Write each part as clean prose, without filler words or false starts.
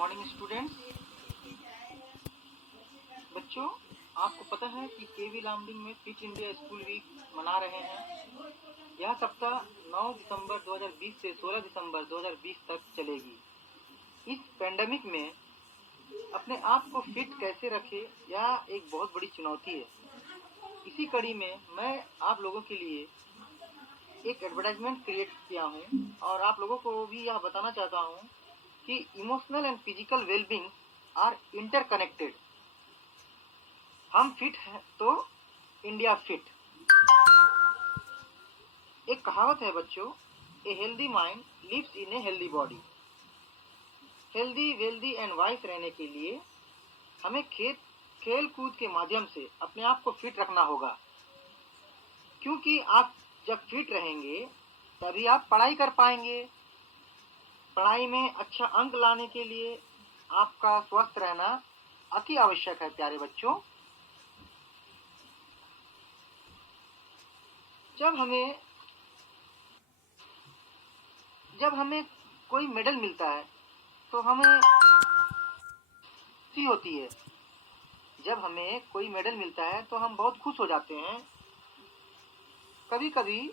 Morning students. बच्चों, आपको पता है कि केवी लामडिंग में फिट इंडिया स्कूल वीक मना रहे हैं। यह सप्ताह 9 दिसंबर 2020 से 16 दिसंबर 2020 तक चलेगी। इस पेंडेमिक में अपने आप को फिट कैसे रखें, यह एक बहुत बड़ी चुनौती है। इसी कड़ी में मैं आप लोगों के लिए एक एडवर्टाइजमेंट क्रिएट किया हूँ और आप लोगों को भी यह बताना चाहता हूँ कि emotional and physical wellbeing are interconnected. हम फिट हैं तो इंडिया फिट। एक कहावत है बच्चों, a healthy mind lives in a healthy body. Healthy, wealthy and wise रहने के लिए हमें खेल कूद के माध्यम से अपने आप को फिट रखना होगा, क्योंकि आप जब फिट रहेंगे तभी आप पढ़ाई कर पाएंगे। पढ़ाई में अच्छा अंक लाने के लिए आपका स्वस्थ रहना अति आवश्यक है। प्यारे बच्चों, जब हमें कोई मेडल मिलता है तो हमें खुशी होती है। जब हमें कोई मेडल मिलता है तो हम बहुत खुश हो जाते हैं। कभी कभी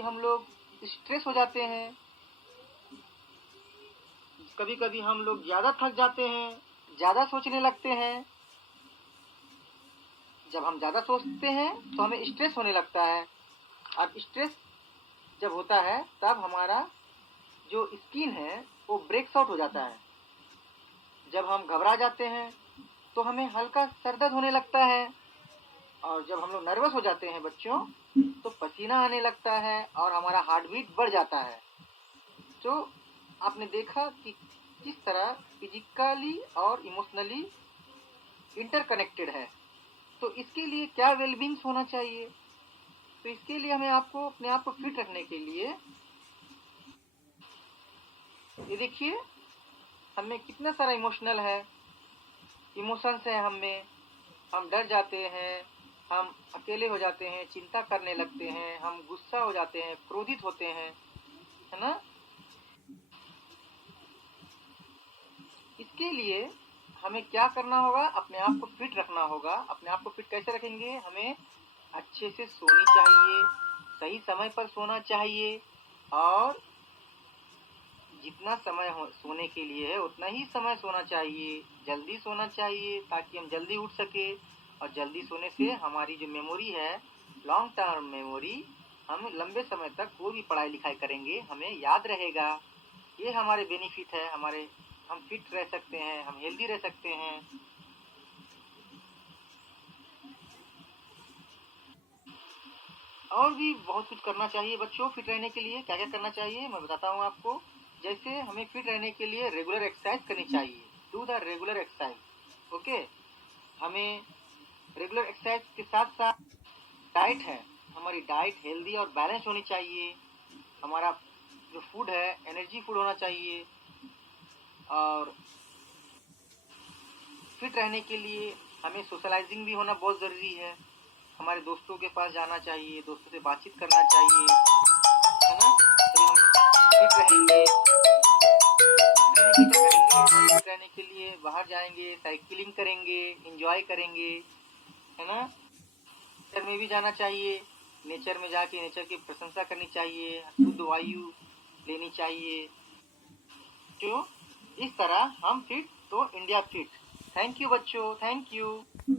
हम लोग स्ट्रेस हो जाते हैं। कभी कभी हम लोग ज़्यादा थक जाते हैं, ज़्यादा सोचने लगते हैं। जब हम ज़्यादा सोचते हैं तो हमें स्ट्रेस होने लगता है, और स्ट्रेस जब होता है तब हमारा जो स्किन है वो ब्रेक्स आउट हो जाता है। जब हम घबरा जाते हैं तो हमें हल्का सर दर्द होने लगता है, और जब हम लोग नर्वस हो जाते हैं बच्चों तो पसीना आने लगता है और हमारा हार्ट बीट बढ़ जाता है। तो आपने देखा कि किस तरह फिजिकली और इमोशनली इंटरकनेक्टेड है। तो इसके लिए क्या वेलबींग्स होना चाहिए? तो इसके लिए हमें अपने आप को फिट रखने के लिए ये देखिए, हमें कितना सारा इमोशंस है हमें। हम डर जाते हैं, हम अकेले हो जाते हैं, चिंता करने लगते हैं, हम गुस्सा हो जाते हैं, क्रोधित होते हैं, है ना। इसके लिए हमें क्या करना होगा? अपने आप को फिट रखना होगा। अपने आप को फिट कैसे रखेंगे? हमें अच्छे से सोनी चाहिए, सही समय पर सोना चाहिए, और जितना समय सोने के लिए है उतना ही समय सोना चाहिए। जल्दी सोना चाहिए ताकि हम जल्दी उठ सके, और जल्दी सोने से हमारी जो मेमोरी है, लॉन्ग टर्म मेमोरी, हम लंबे समय तक कोई भी पढ़ाई लिखाई करेंगे हमें याद रहेगा। ये हमारे बेनिफिट है। हम फिट रह सकते हैं, हम हेल्दी रह सकते हैं। और भी बहुत कुछ करना चाहिए बच्चों। फिट रहने के लिए क्या क्या करना चाहिए मैं बताता हूँ आपको। जैसे हमें फिट रहने के लिए रेगुलर एक्सरसाइज करनी चाहिए। Do the regular exercise, okay. हमें रेगुलर एक्सरसाइज के साथ साथ डाइट है, हमारी डाइट हेल्दी और बैलेंस होनी चाहिए। हमारा जो फूड है एनर्जी फूड होना चाहिए। और फिट रहने के लिए हमें सोशलाइजिंग भी होना बहुत ज़रूरी है। हमारे दोस्तों के पास जाना चाहिए, दोस्तों से बातचीत करना चाहिए, है ना। तभी हम फिट रहेंगे। फिट रहने के लिए बाहर जाएंगे, साइकिलिंग करेंगे, एंजॉय करेंगे, है ना। नेचर में भी जाना चाहिए। नेचर में जाके नेचर की प्रशंसा करनी चाहिए, शुद्ध वायु लेनी चाहिए। तो इस तरह हम फिट तो इंडिया फिट। थैंक यू बच्चों, थैंक यू।